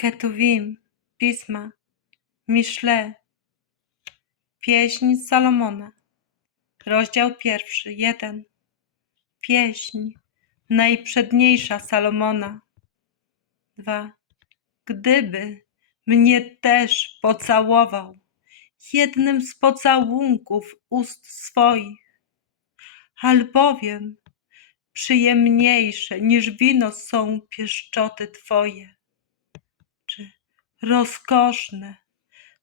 Ketuvim, Pisma, Miszle, Pieśń Salomona, rozdział pierwszy, jeden. Pieśń najprzedniejsza Salomona. Dwa. Gdyby mnie też pocałował jednym z pocałunków ust swoich, albowiem przyjemniejsze niż wino są pieszczoty Twoje, rozkoszne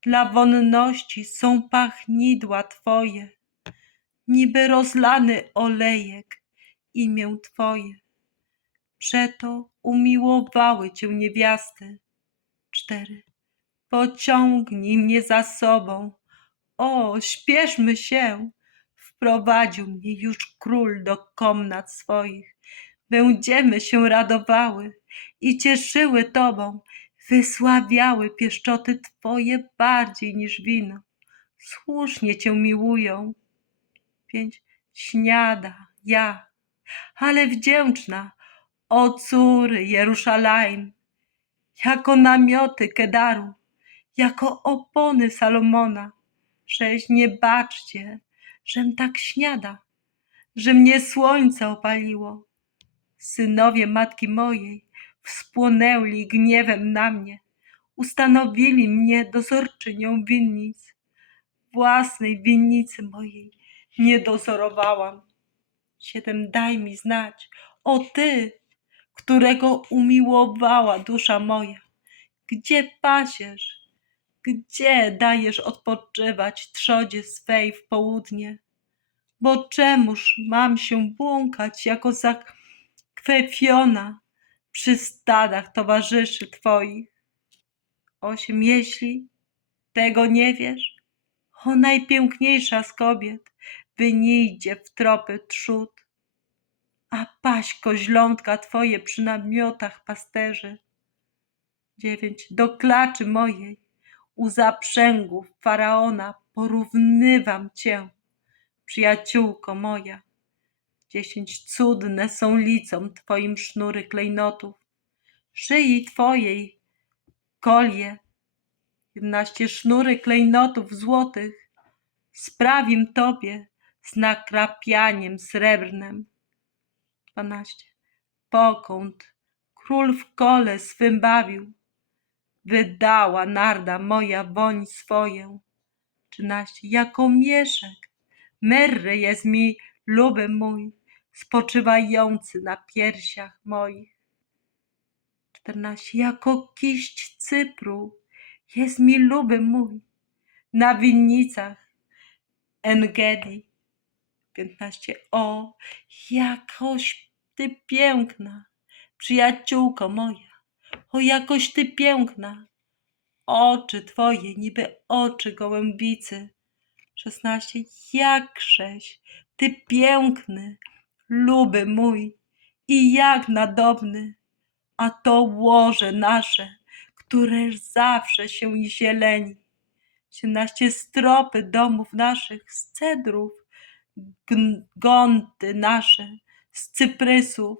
dla wonności są pachnidła Twoje, niby rozlany olejek imię Twoje. Przeto umiłowały Cię niewiasty. Cztery. Pociągnij mnie za sobą. O, śpieszmy się. Wprowadził mnie już król do komnat swoich. Będziemy się radowały i cieszyły Tobą. Wysławiały pieszczoty Twoje bardziej niż wino. Słusznie Cię miłują. Pięć. Śniada, ja, ale wdzięczna, o córy Jeruszalaim, jako namioty Kedaru, jako opony Salomona. Sześć, nie baczcie, żem tak śniada, że mnie słońce opaliło. Synowie matki mojej wspłonęli gniewem na mnie, ustanowili mnie dozorczynią winnic. Własnej winnicy mojej nie dozorowałam. Siedem, daj mi znać, o Ty, którego umiłowała dusza moja. Gdzie pasiesz? Gdzie dajesz odpoczywać trzodzie swej w południe? Bo czemuż mam się błąkać jako zakwefiona przy stadach towarzyszy Twoich? Osiem, jeśli tego nie wiesz, o najpiękniejsza z kobiet, wynijdzie w tropy trzód, a paść koźlątka Twoje przy namiotach pasterzy. Dziewięć, do klaczy mojej, u zaprzęgów Faraona porównywam Cię, przyjaciółko moja. Dziesięć, cudne są licom Twoim sznury klejnotów, szyi Twojej kolie, jedenaście sznury klejnotów złotych, sprawim Tobie z nakrapianiem srebrnym. Dwanaście. Pokąd król w kole swym bawił, wydała narda moja woń swoję. Trzynaście. Jako mieszek, merry jest mi luby mój, spoczywający na piersiach moich. Czternaście. Jako kiść Cypru jest mi luby mój, na winnicach Engedi. Piętnaście. O, jakoś ty piękna, przyjaciółko moja, o jakoś ty piękna. Oczy twoje niby oczy gołębicy. Szesnaście. Jakżeś ty piękny, luby mój i jak nadobny, a to łoże nasze, które zawsze się zieleni. Siedemnaście stropy domów naszych z cedrów, gonty nasze z cyprysów,